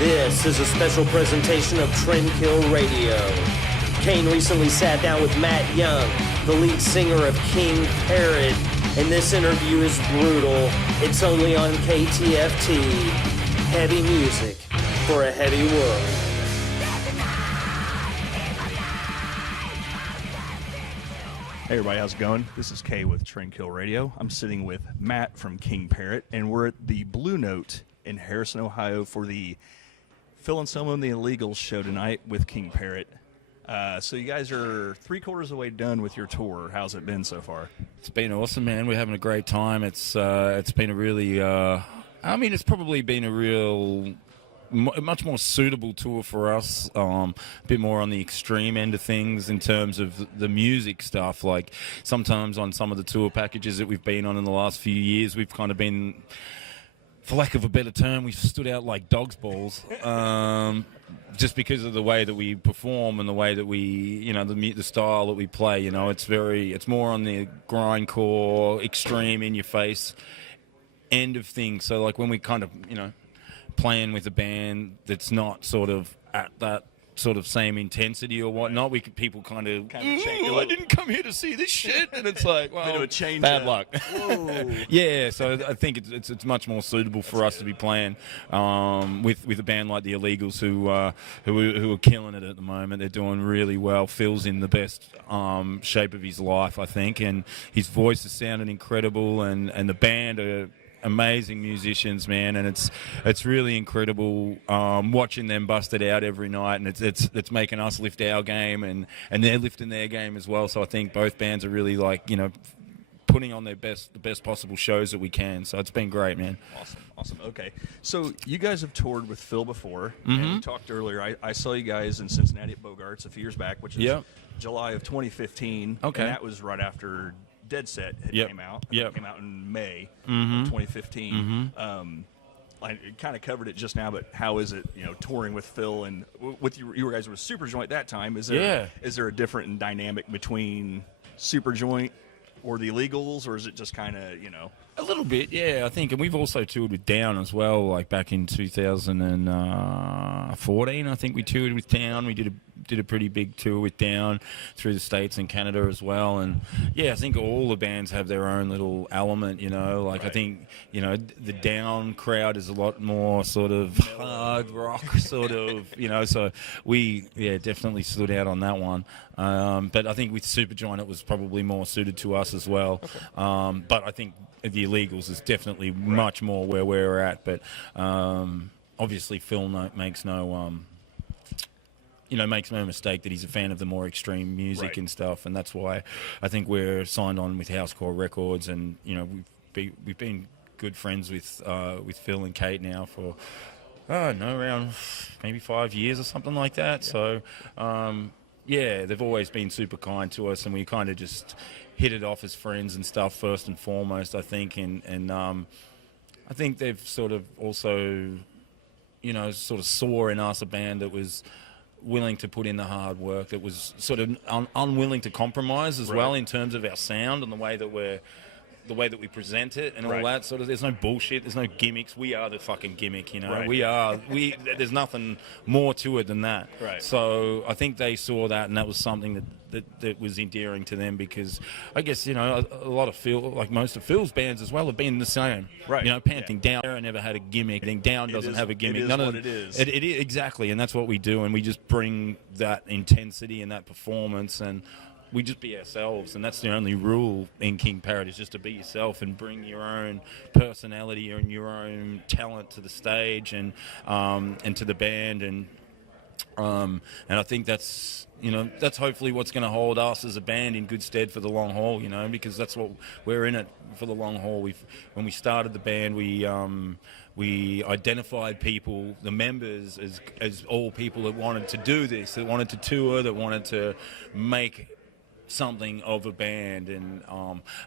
This is a special presentation of Trendkill Radio. Kane recently sat down with Matt Young, the lead singer of King Parrot, and this interview is brutal. It's only on KTFT. Heavy music for a heavy world. Hey everybody, how's it going? This is Kay with Trendkill Radio. I'm sitting with Matt from King Parrot, and we're at the Blue Note in Harrison, Ohio for the Anselmo and The Illegals show tonight with King Parrot. So you guys are 3/4 of the way done with your tour. How's it been so far? It's been awesome, man. We're having a great time. It's been a really, it's probably been a real, much more suitable tour for us. A bit more on the extreme end of things in terms of the music stuff. Like sometimes on some of the tour packages that we've been on in the last few years, we've kind of been, for lack of a better term, we've stood out like dog's balls, just because of the way that we perform and the way that we, the style that we play. It's more on the grindcore, extreme, in your face end of things. So like when we kind of, playing with a band that's not sort of at that sort of same intensity or whatnot, people kind of change. I didn't come here to see this shit, and it's like, well, bit of a change bad up. Luck. Yeah, so I think it's much more suitable for us to be playing with a band like The Illegals, who are killing it at the moment. They're doing really well. Phil's in the best shape of his life, I think, and his voice is sounding incredible, and the band are amazing musicians, man, and it's really incredible watching them bust it out every night, and it's making us lift our game, and they're lifting their game as well. So I think both bands are really putting on the best possible shows that we can. So it's been great, man. Awesome. Okay, so you guys have toured with Phil before, and we talked earlier. I saw you guys in Cincinnati at Bogart's a few years back, which is July of 2015. Okay, and that was right after Dead Set came out. It came out in May of 2015. I kind of covered it just now, but how is it, touring with Phil and with you guys with Superjoint that time? Is there a different dynamic between Superjoint or The Illegals, or is it just kind of, A little bit, yeah, I think. And we've also toured with Down as well, like back in 2014, I think we toured with Down. We did a pretty big tour with Down through the States and Canada as well. And, yeah, I think all the bands have their own little element, Like, right. I think, the Down crowd is a lot more sort of hard rock sort of, So we, definitely stood out on that one. But I think with Superjoint, it was probably more suited to us as well. Okay. But I think The Illegals is definitely much more where we're at. But obviously Phil makes no mistake that he's a fan of the more extreme music and stuff, and that's why I think we're signed on with Housecore Records, and we've been good friends with Phil and Kate now for around maybe 5 years or something like that. So they've always been super kind to us, and we kind of just hit it off as friends and stuff first and foremost, I think, and I think they've sort of also sort of saw in us a band that was willing to put in the hard work, that was sort of unwilling to compromise as well in terms of our sound and the way that we present it and all that sort of. There's no bullshit, there's no gimmicks. We are the fucking gimmick, there's nothing more to it than that. So I think they saw that, and that was something that was endearing to them, because I guess a lot of Phil, like most of Phil's bands as well, have been the same. Panting Down never had a gimmick. I think Down doesn't have a gimmick. It is. It is exactly, and that's what we do, and we just bring that intensity and that performance, and we just be ourselves, and that's the only rule in King Parrot, is just to be yourself and bring your own personality and your own talent to the stage and to the band, and I think that's hopefully what's going to hold us as a band in good stead for the long haul, because that's what we're in it for, the long haul. When we started the band, we identified people, the members, as all people that wanted to do this, that wanted to tour, that wanted to make something of a band, and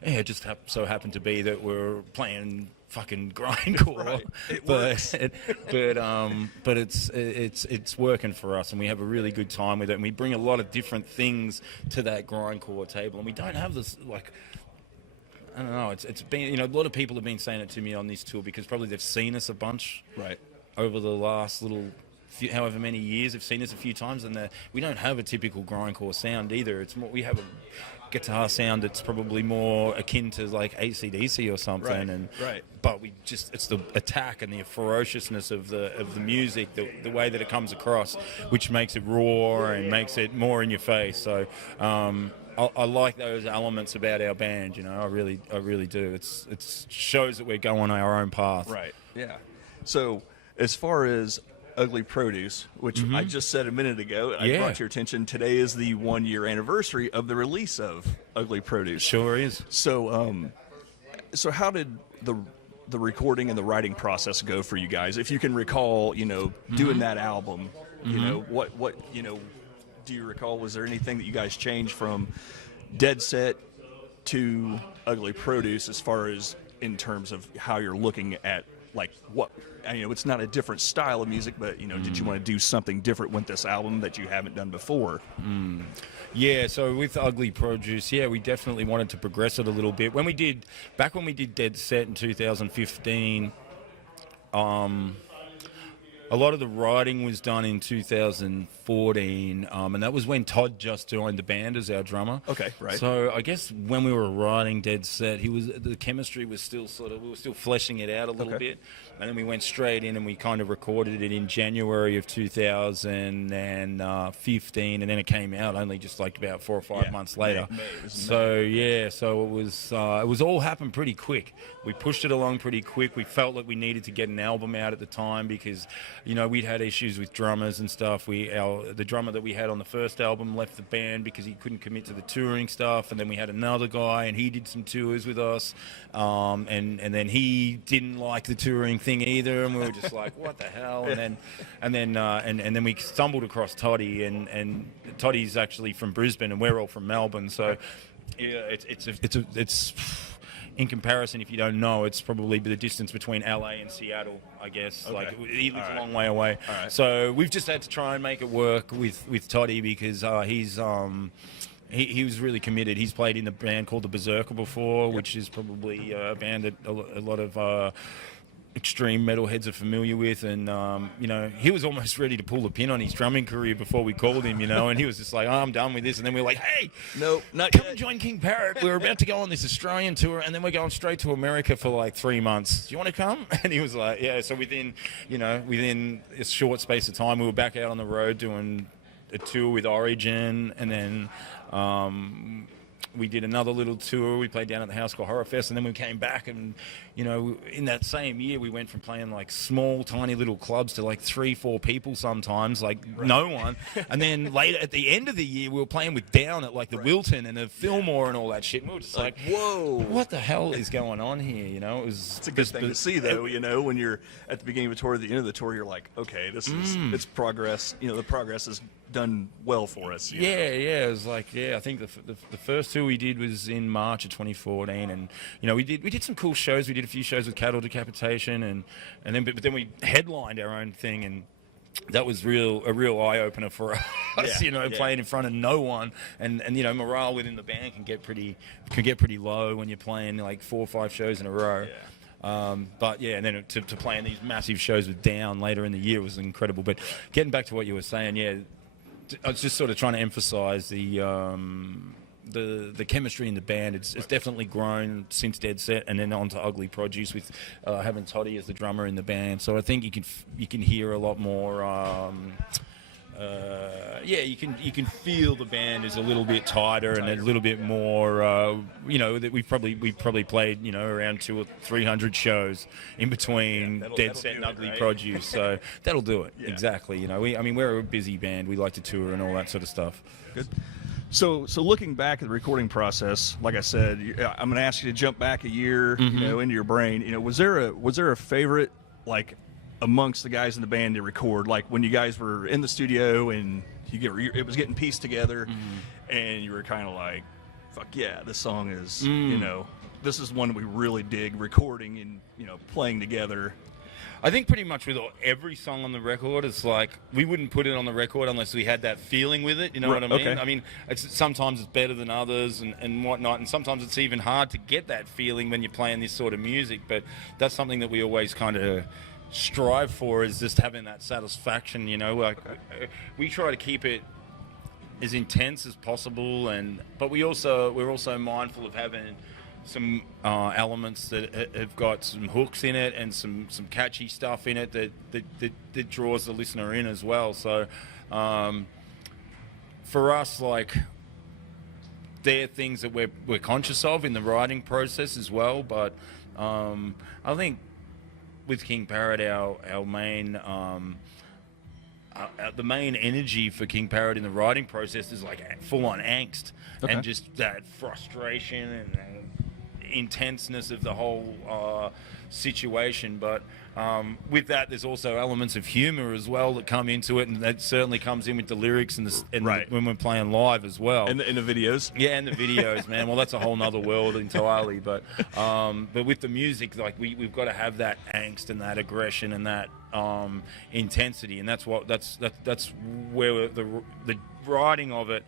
it just so happened to be that we're playing fucking grindcore. But it's working for us, and we have a really good time with it, and we bring a lot of different things to that grindcore table, and we don't have this I don't know. It's been, a lot of people have been saying it to me on this tour, because probably they've seen us a bunch. Right. over the last however many years, have seen this a few times, and we don't have a typical grindcore sound either. It's more, we have a guitar sound that's probably more akin to like AC/DC or something, but it's the attack and the ferociousness of the music, the way that it comes across, which makes it raw and makes it more in your face. So I like those elements about our band, I really do. It shows that we're going our own path. Right. Yeah. So as far as Ugly Produce, which I just said a minute ago, and I brought to your attention, today is the 1-year anniversary of the release of Ugly Produce. Sure is. So, so how did the recording and the writing process go for you guys? If you can recall, doing that album, what do you recall? Was there anything that you guys changed from Dead Set to Ugly Produce as far as in terms of how you're looking at, like, what, it's not a different style of music, but, did you want to do something different with this album that you haven't done before? Yeah, so with Ugly Produce, we definitely wanted to progress it a little bit. Back when we did Dead Set in 2015, a lot of the writing was done in 2014, and that was when Todd just joined the band as our drummer. Okay, right. So I guess when we were writing Dead Set, the chemistry was still we were still fleshing it out a little bit, and then we went straight in and we kind of recorded it in January of 2015, and then it came out only just like about 4 or 5 months later. So it was all happened pretty quick. We pushed it along pretty quick. We felt like we needed to get an album out at the time because we'd had issues with drummers and stuff. The drummer that we had on the first album left the band because he couldn't commit to the touring stuff, and then we had another guy, and he did some tours with us, and then he didn't like the touring thing either, and we were just like, what the hell? And then we stumbled across Toddy, and Toddy's actually from Brisbane, and we're all from Melbourne, so it's in comparison, if you don't know, it's probably the distance between LA and Seattle, I guess. Okay. Like, he lives a long way away. Right. So we've just had to try and make it work with Toddy because he was really committed. He's played in a band called the Berserker before, which is probably a band that a lot of extreme metalheads are familiar with, and he was almost ready to pull the pin on his drumming career before we called him, and he was just like, I'm done with this. And then we were like, hey, no, not come yet. and join King Parrot. We're about to go on this Australian tour, and then we're going straight to America for like 3 months. Do you want to come? And he was like, yeah. So within a short space of time, we were back out on the road doing a tour with Origin, and then we did another little tour. We played down at the House Called Horror Fest, and then we came back, and in that same year we went from playing like small tiny little clubs to like 3-4 people sometimes, like no one. And then later at the end of the year we were playing with Down at like the Wilton and the Fillmore and all that shit, and we were just like, whoa, what the hell is going on here? It's a good thing to see though, when you're at the beginning of a tour, at the end of the tour, you're like, okay, this is it's progress. The progress is done well for us. It was like, I think the first tour we did was in March of 2014, and we did some cool shows. We did a few shows with Cattle Decapitation, and then we headlined our own thing, and that was a real eye opener for us. Playing in front of no one, and morale within the band can get pretty low when you're playing like 4 or 5 shows in a row. And then to play in these massive shows with Down later in the year was incredible. But getting back to what you were saying, I was just sort of trying to emphasise the chemistry in the band. It's definitely grown since Dead Set, and then on to Ugly Produce with having Toddy as the drummer in the band. So I think you can hear a lot more. You can feel the band is a little bit tighter and a little bit more. That we've probably played around 200 or 300 shows in between Dead Set and Ugly Produce. So that'll do it. Exactly. We're a busy band. We like to tour and all that sort of stuff. Good. So looking back at the recording process, like I said, I'm going to ask you to jump back a year, into your brain. Was there a favorite, like, amongst the guys in the band to record, like when you guys were in the studio and it was getting pieced together, and you were kind of like, fuck yeah, this song is, this is one we really dig recording and playing together. I think pretty much with every song on the record, it's like we wouldn't put it on the record unless we had that feeling with it. You know what I mean? Okay. I mean, sometimes it's better than others and whatnot, and sometimes it's even hard to get that feeling when you're playing this sort of music. But that's something that we always kind of strive for is just having that satisfaction, you know. Like we try to keep it as intense as possible, but we're also mindful of having some elements that have got some hooks in it and some catchy stuff in it that draws the listener in as well. So for us, like, they're things that we're conscious of in the writing process as well. But I think with King Parrot, our main the main energy for King Parrot in the writing process is like full-on angst and just that frustration and intenseness of the whole situation. But with that, there's also elements of humor as well that come into it, and that certainly comes in with the lyrics and when we're playing live as well. And the videos. Yeah, and the videos, man. Well, that's a whole nother world entirely. But with the music, like we've got to have that angst and that aggression and that intensity, and that's where the writing of it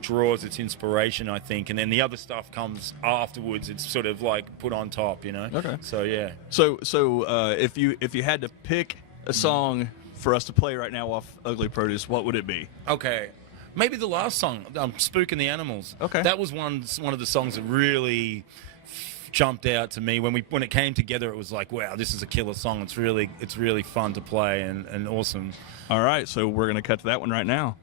draws its inspiration, I think. And then the other stuff comes afterwards. It's sort of like put on top, you know. Okay. So yeah. So if you had to pick a song for us to play right now off Ugly Produce, what would it be? Okay. Maybe the last song, Spookin' the Animals. Okay. That was one of the songs that really jumped out to me when it came together. It was like, wow, this is a killer song. It's really fun to play and awesome. All right, so we're gonna cut to that one right now.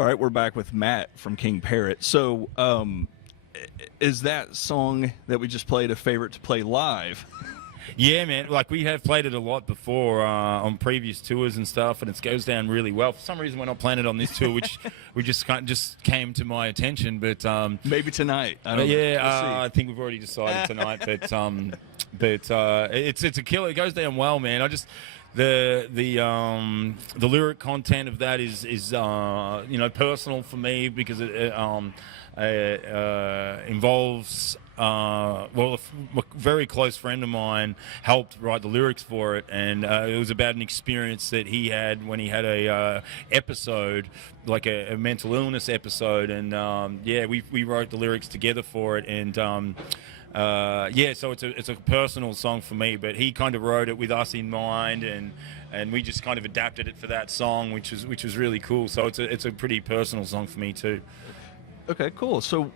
So, all right, we're back with Matt from King Parrot. So, is that song that we just played a favorite to play live? Yeah, man. Like, we have played it a lot before on previous tours and stuff, and it goes down really well. For some reason, we're not playing it on this tour, which we just came to my attention. But maybe tonight. I don't know. We'll I think we've already decided tonight. But it's a killer. It goes down well, man. I just the lyric content of that is personal for me because it involves. A very close friend of mine helped write the lyrics for it, and it was about an experience that he had when he had a episode, like a mental illness episode, and we wrote the lyrics together for it, and so it's a personal song for me, but he kind of wrote it with us in mind, and we just kind of adapted it for that song, which was really cool. So it's a pretty personal song for me too. Okay, cool. So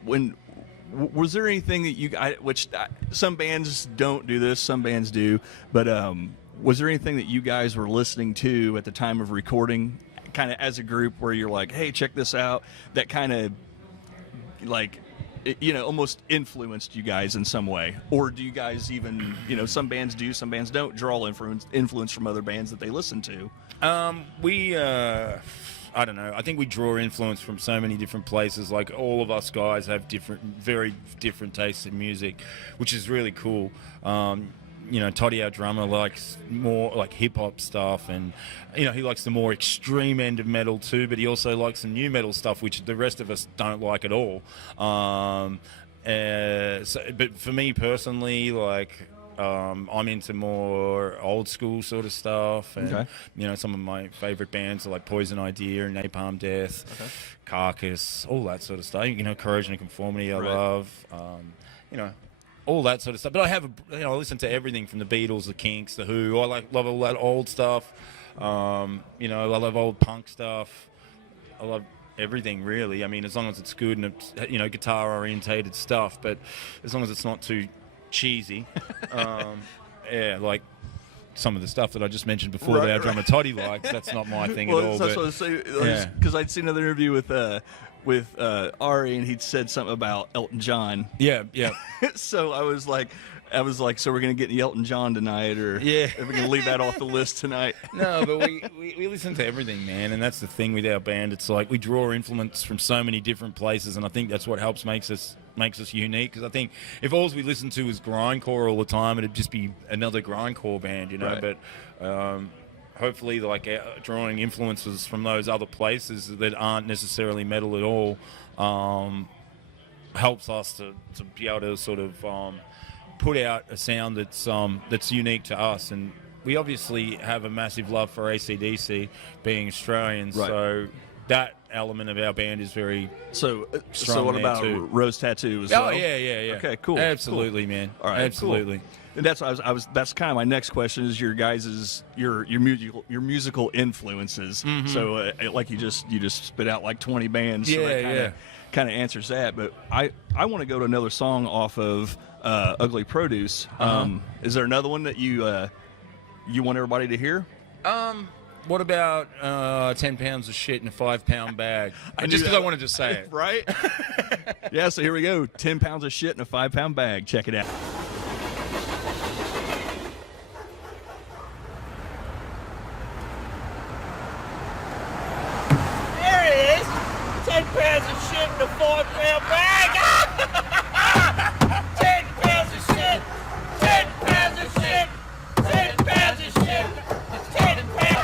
was there anything that some bands don't do this, some bands do, but was there anything that you guys were listening to at the time of recording, kind of as a group, where you're like, hey, check this out, that kind of almost influenced you guys in some way? Or do you guys even, some bands do, some bands don't draw influence from other bands that they listen to? I don't know. I think we draw influence from so many different places. Like, all of us guys have very different tastes in music, which is really cool. Toddy, our drummer, likes more like hip hop stuff, and he likes the more extreme end of metal too. But he also likes some new metal stuff, which the rest of us don't like at all. But for me personally, I'm into more old school sort of stuff, and some of my favorite bands are like Poison Idea and Napalm Death, Carcass, all that sort of stuff. Corrosion and Conformity I love, all that sort of stuff. But I have I listen to everything from the Beatles, the Kinks, the Who. I love all that old stuff. I love old punk stuff. I love everything, really. I mean, as long as it's good and it's guitar orientated stuff, but as long as it's not too cheesy. Like some of the stuff that I just mentioned before that our drummer Toddy likes. That's not my thing at all. That's what I was saying, because I'd seen another interview with Ari, and he'd said something about Elton John. Yeah. So I was like, so we're gonna get Elton John tonight, or are we gonna leave that off the list tonight? No, but we listen to everything, man, and that's the thing with our band. It's like we draw influence from so many different places, and I think that's what makes us unique. Because I think if all we listen to is grindcore all the time, it'd just be another grindcore band, Right. But hopefully, drawing influences from those other places that aren't necessarily metal at all helps us to be able to sort of put out a sound that's unique to us. And we obviously have a massive love for AC/DC, being Australians, right. So that element of our band is very strong. So what about too. Rose Tattoo as well? Oh yeah. Okay, cool. Absolutely, cool. Man. All right, absolutely. Cool. And that's that's kind of my next question, is your guys's your musical influences. Mm-hmm. So like you just spit out like 20 bands. So that kind of answers that. But I want to go to another song off of Ugly Produce. Is there another one that you want everybody to hear? What about 10 pounds of shit in a 5-pound bag? Just because I wanted to say it. Right? Yeah, so here we go. 10 pounds of shit in a 5-pound bag. Check it out. There it is. 10 pounds of shit in a 5-pound bag. 10 pounds of shit. 10 pounds of shit. 10 pounds of shit. 10 pounds.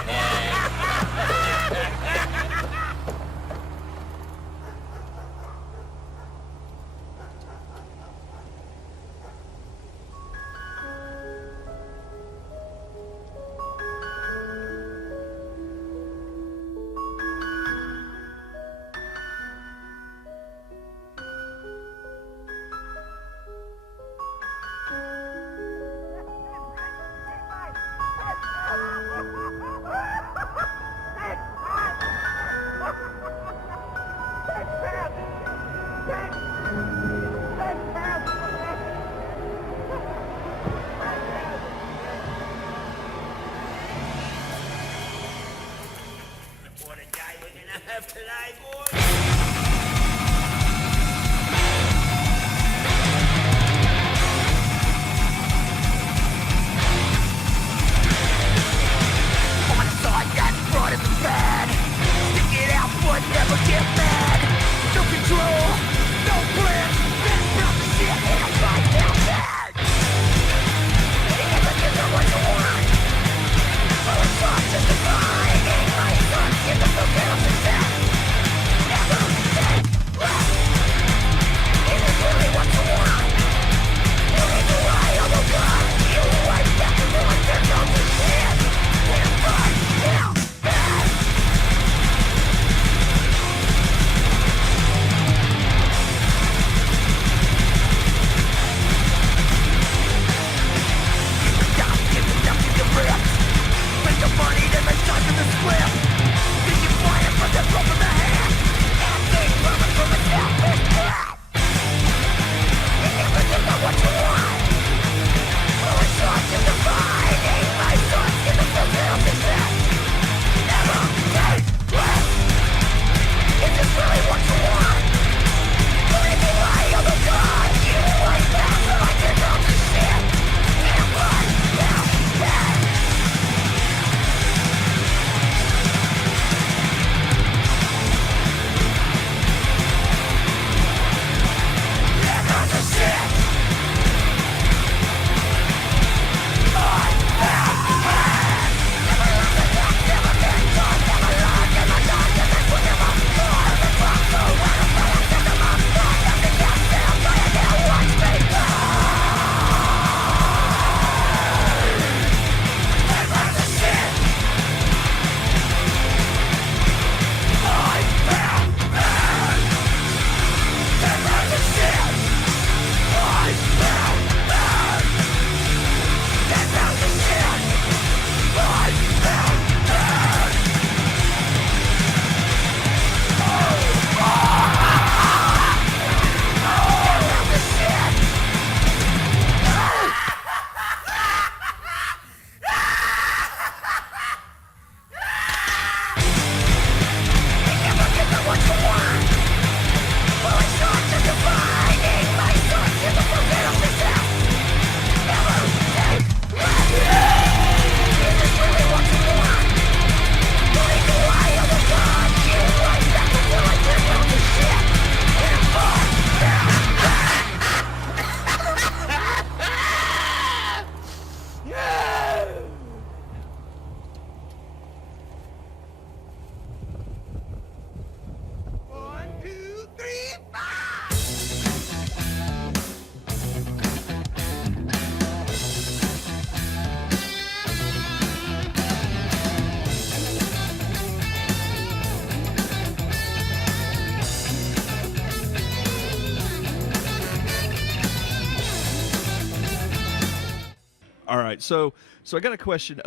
All right. So I got a question.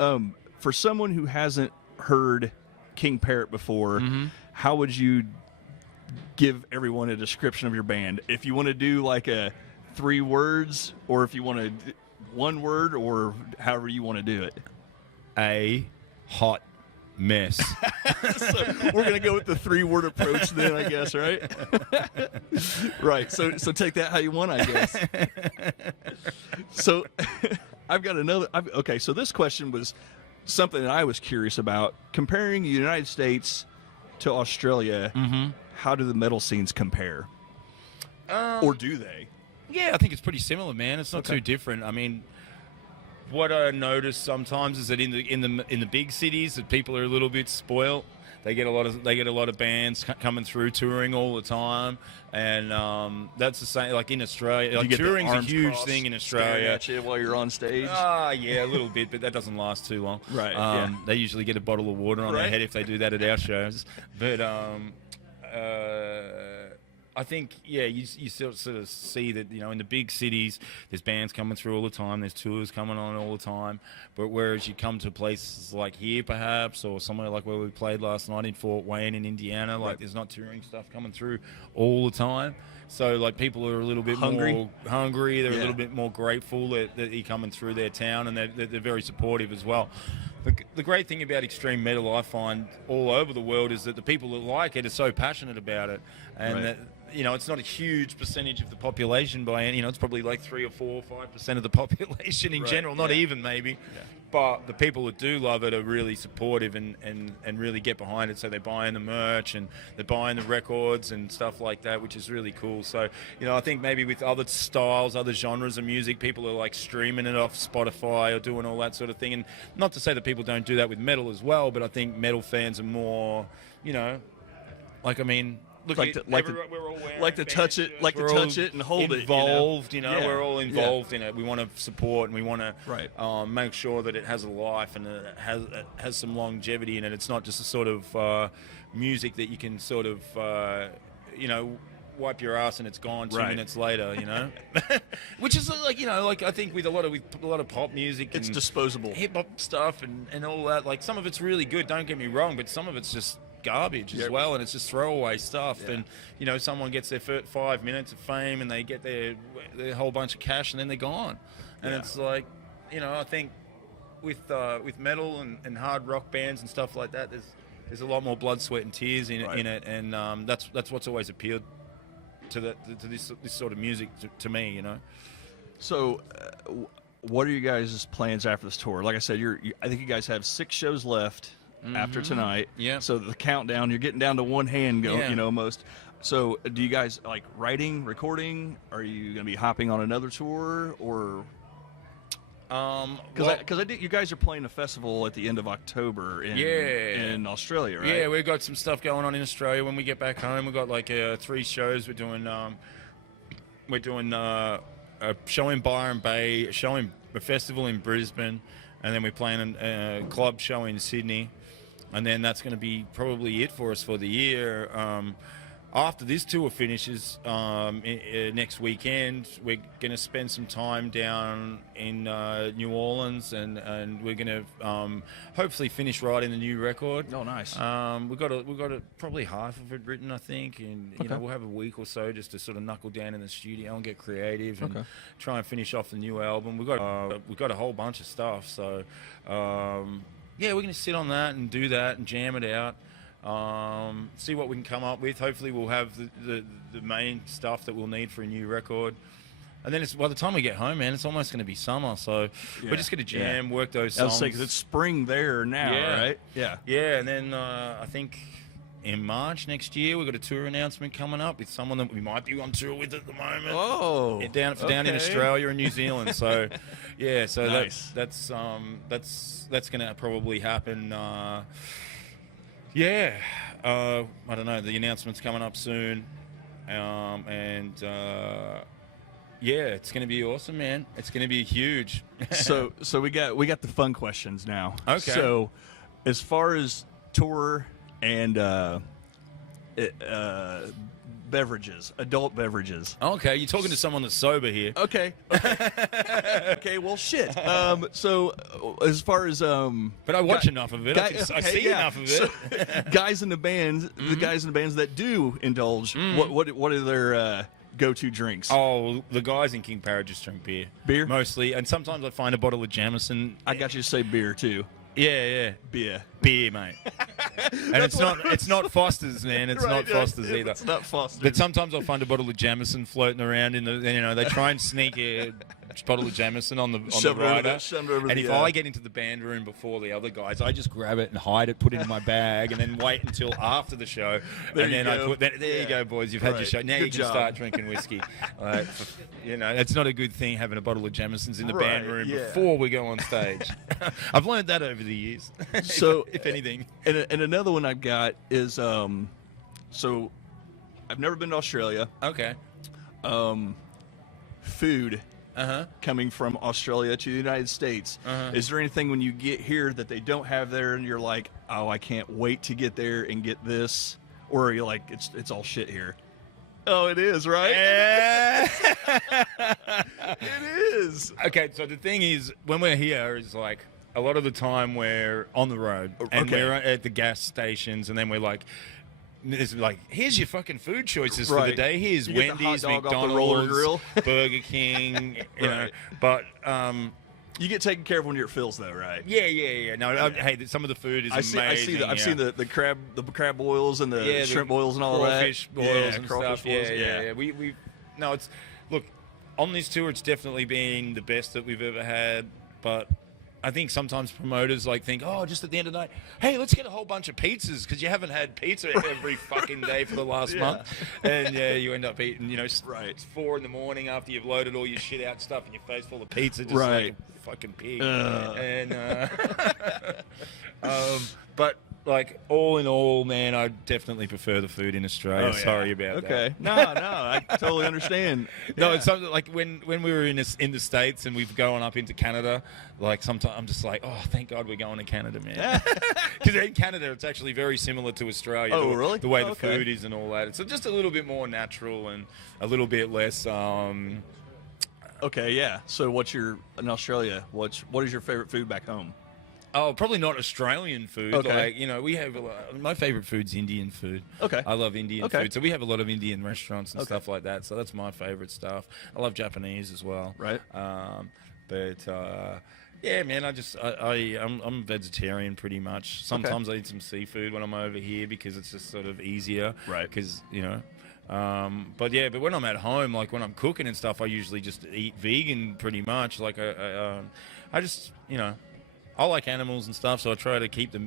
For someone who hasn't heard King Parrot before, how would you give everyone a description of your band? If you want to do like a 3 words, or if you want to 1 word, or however you want to do it. A hot mess. So we're gonna go with the 3-word approach then, I guess, right? Right. So take that how you want, I guess. So I've got another. Okay. So this question was something that I was curious about. Comparing the United States to Australia, how do the metal scenes compare? Or do they? Yeah, I think it's pretty similar, man. It's not too different. I mean, what I notice sometimes is that in the big cities, that people are a little bit spoiled. They get a lot of bands coming through, touring all the time, and that's the same. Like in Australia, like touring's a huge thing in Australia. At you while you're on stage. Yeah, a little bit, but that doesn't last too long. Right. They usually get a bottle of water on their head if they do that at our shows. But I think, you sort of see that, in the big cities, there's bands coming through all the time, there's tours coming on all the time, but whereas you come to places like here, perhaps, or somewhere like where we played last night in Fort Wayne in Indiana, like there's not touring stuff coming through all the time. So, like, people are a little bit more hungry, they're a little bit more grateful that you're coming through their town, and they're very supportive as well. The great thing about extreme metal, I find, all over the world, is that the people that like it are so passionate about it, and that, it's not a huge percentage of the population by any, it's probably like 3 or 4 or 5% of the population in general, not even maybe. Yeah. But the people that do love it are really supportive and really get behind it. So they're buying the merch and they're buying the records and stuff like that, which is really cool. So, I think maybe with other styles, other genres of music, people are like streaming it off Spotify or doing all that sort of thing. And not to say that people don't do that with metal as well, but I think metal fans are more, look, like to touch it, and hold involved, it. We're all involved in it. We want to support and we want to make sure that it has a life and it has some longevity in it. It's not just a sort of music that you can sort of, wipe your ass and it's gone 2 minutes later, which is like I think with a lot of pop music, it's disposable, hip hop stuff and all that. Like some of it's really good. Don't get me wrong, but some of it's just garbage as well, and it's just throwaway stuff. And someone gets their 5 minutes of fame and they get their whole bunch of cash and then they're gone. And it's like, I think with metal and hard rock bands and stuff like that, there's a lot more blood, sweat, and tears in it, and that's what's always appealed to this sort of music to me. So, what are you guys' plans after this tour? Like I said, I think you guys have 6 shows left. After tonight, so the countdown, you're getting down to one hand almost. So do you guys like writing, recording? Are you going to be hopping on another tour, or because you guys are playing a festival at the end of October in Australia, right? Yeah, we've got some stuff going on in Australia. When we get back home, we've got like 3 shows. We're doing a show in Byron Bay, a festival in Brisbane, and then we're playing a club show in Sydney. And then that's going to be probably it for us for the year. After this tour finishes next weekend, we're going to spend some time down in New Orleans, and we're going to hopefully finish writing the new record. Oh, nice. We've got probably half of it written, I think, and we'll have a week or so just to sort of knuckle down in the studio and get creative and try and finish off the new album. We've got a whole bunch of stuff, so. We're going to sit on that and do that and jam it out, see what we can come up with. Hopefully we'll have the main stuff that we'll need for a new record. And then by the time we get home, man, it's almost going to be summer. So we're just going to jam, work those songs. I was saying, 'cause it's spring there now, right? Yeah. Yeah, and then I think in March next year, we've got a tour announcement coming up with someone that we might be on tour with at the moment. Oh, down in Australia and New Zealand. So, so nice. that's going to probably happen. I don't know. The announcement's coming up soon, it's going to be awesome, man. It's going to be huge. so we got the fun questions now. Okay. So, as beverages, adult beverages. Okay, you're talking to someone that's sober here. Okay. Okay. Well, shit. So as far as but I watch enough of it. I see enough of it. So, guys in the bands, the guys in the bands that do indulge, what are their go-to drinks? Oh, the guys in King Parrot just drink beer. Beer? Mostly. And sometimes I find a bottle of Jameson. I got you to say beer, too. Yeah. Beer, mate. And it's not Foster's, man. It's not Foster's either. It's not Foster's. But sometimes I'll find a bottle of Jameson floating around in the. They try and sneak a bottle of Jameson on the rider. And if I get into the band room before the other guys, I just grab it and hide it, put it in my bag, and then wait until after the show. There you go, boys. You've had your show. Now you can start drinking whiskey. It's not a good thing having a bottle of Jamesons in the band room before we go on stage. I've learned that over the years. So, if anything. And another one I've got is so I've never been to Australia. Okay. Food. Coming from Australia to the United States. Is there anything when you get here that they don't have there and you're like, oh, I can't wait to get there and get this? Or are you like, it's all shit here? Oh, it is, right? It is. Okay, so the thing is, when we're here, is like a lot of the time we're on the road and we're at the gas stations, and then we're like, it's like, here's your fucking food choices for the day. Here's Wendy's, McDonald's, Burger King, you know. But you get taken care of when you're at Phil's, though, right? Yeah. No, hey, some of the food is amazing. I've seen the crab boils and the shrimp boils and all that. Crawfish boils and stuff. Yeah. We look, on this tour, it's definitely been the best that we've ever had, but I think sometimes promoters think, oh, just at the end of the night, hey, let's get a whole bunch of pizzas because you haven't had pizza every fucking day for the last month. And you end up eating, it's 4 in the morning after you've loaded all your shit out stuff and your face full of pizza, just like a fucking pig. But all in all, man, I definitely prefer the food in Australia. Oh, yeah. Sorry about that. Okay. No, I totally understand. No, it's something like when we were in the States and we've gone up into Canada, sometimes I'm just like, oh, thank God we're going to Canada, man. Because in Canada, it's actually very similar to Australia. Oh, really? The way the food is and all that. It's just a little bit more natural and a little bit less. Okay, yeah. So in Australia, what is your favorite food back home? Oh, probably not Australian food. Okay. We have my favorite food's Indian food. Okay. I love Indian food. So we have a lot of Indian restaurants and stuff like that. So that's my favorite stuff. I love Japanese as well. Right. Yeah, man, I'm a vegetarian pretty much. Sometimes I eat some seafood when I'm over here because it's just sort of easier. Right. Because, but when I'm at home, when I'm cooking and stuff, I usually just eat vegan pretty much. I just, I like animals and stuff, so I try to keep the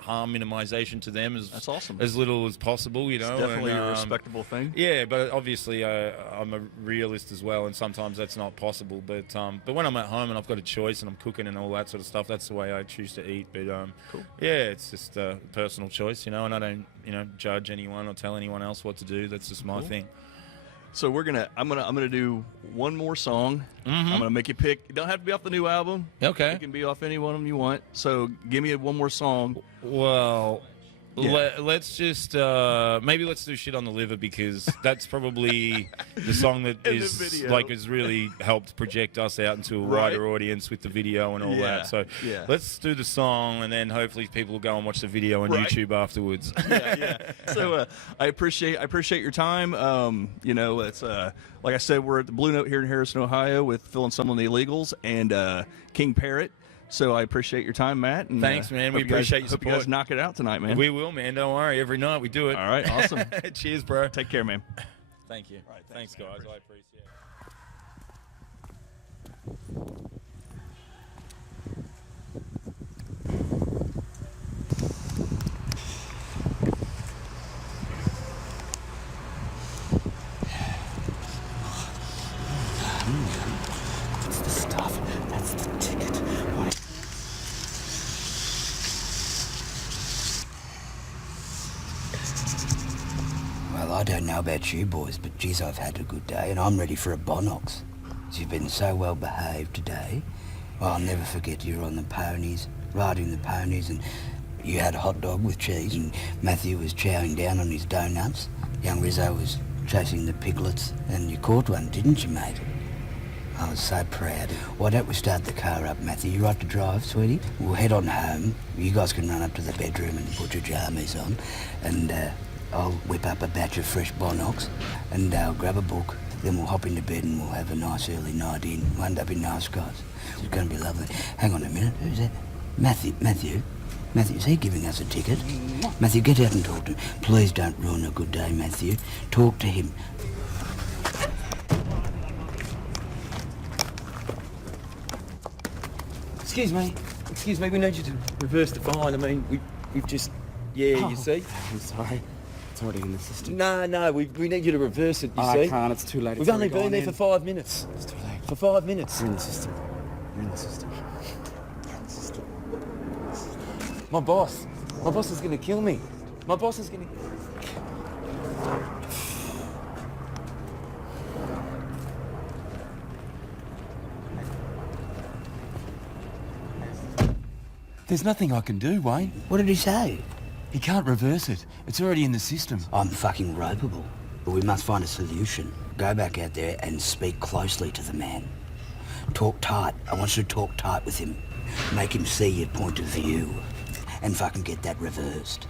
harm minimization to them That's awesome. as little as possible, It's definitely a respectable thing. Yeah, but obviously I'm a realist as well, and sometimes that's not possible. But when I'm at home and I've got a choice and I'm cooking and all that sort of stuff, that's the way I choose to eat. But cool. Yeah, it's just a personal choice, and I don't judge anyone or tell anyone else what to do. That's just my thing. So I'm gonna do one more song. I'm gonna make you pick. You don't have to be off the new album. Okay. You can be off any one of them you want. So give me one more song. Well, let's just maybe let's do "Shit on the Liver" because that's probably the song that has really helped project us out into a wider audience with the video and all that. So let's do the song, and then hopefully people will go and watch the video on YouTube afterwards. So I appreciate your time. It's like I said, we're at the Blue Note here in Harrison, Ohio, with Phil Anselmo and The Illegals and King Parrot. So I appreciate your time, Matt. And, thanks, man. We appreciate your support. Hope you guys knock it out tonight, man. We will, man. Don't worry. Every night we do it. All right. Awesome. Cheers, bro. Take care, man. Thank you. All right. Thanks, guys. I appreciate it. That's the stuff. That's the ticket. Well, I don't know about you boys, but geez, I've had a good day and I'm ready for a Bonox. You've been so well behaved today. Well, I'll never forget you were on the ponies, riding the ponies, and you had a hot dog with cheese and Matthew was chowing down on his donuts. Young Rizzo was chasing the piglets, and you caught one, didn't you, mate? I was so proud. Why don't we start the car up, Matthew? You right to drive, sweetie? We'll head on home. You guys can run up to the bedroom and put your jammies on, and I'll whip up a batch of fresh Bonox, and I'll grab a book. Then we'll hop into bed and we'll have a nice early night in. Won't that be nice, guys? It's going to be lovely. Hang on a minute. Who's that? Matthew, is he giving us a ticket? Matthew, get out and talk to him. Please don't ruin a good day, Matthew. Talk to him. Excuse me, we need you to reverse the fine. I mean, we've just... Yeah, you see? I'm sorry. It's already in the system. No, we need you to reverse it, you see? I can't, it's too late. We've only been there for 5 minutes. It's too late. For 5 minutes. You're in the system. You're in the system. My boss is going to kill me. My boss is going to... There's nothing I can do, Wayne. What did he say? He can't reverse it. It's already in the system. I'm fucking ropeable. But we must find a solution. Go back out there and speak closely to the man. Talk tight. I want you to talk tight with him. Make him see your point of view. And fucking get that reversed.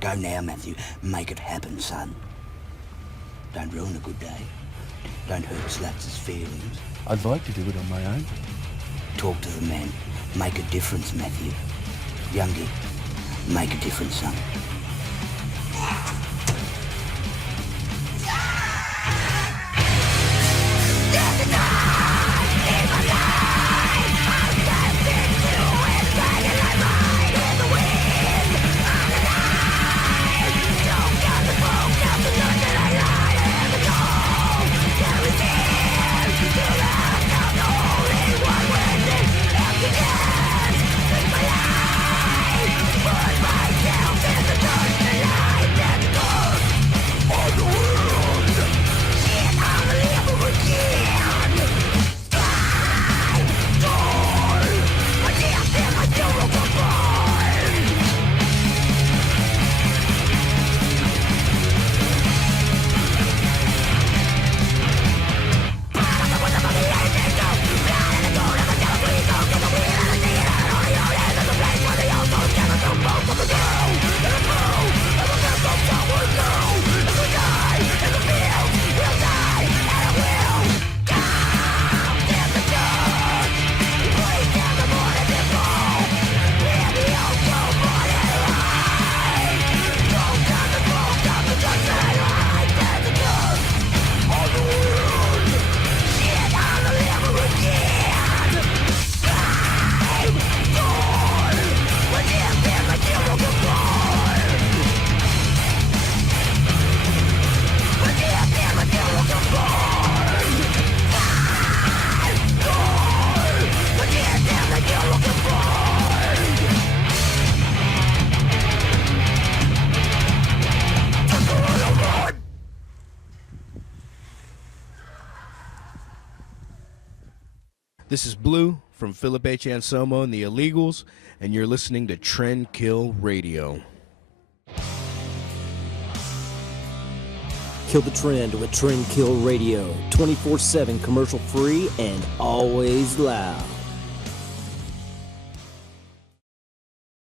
Go now, Matthew. Make it happen, son. Don't ruin a good day. Don't hurt Slats' feelings. I'd like to do it on my own. Talk to the man. Make a difference, Matthew. Youngie, make a difference, son. This is Blue from Philip H. Anselmo and The Illegals, and you're listening to Trend Kill Radio. Kill the trend with Trend Kill Radio, 24/7 commercial free and always loud.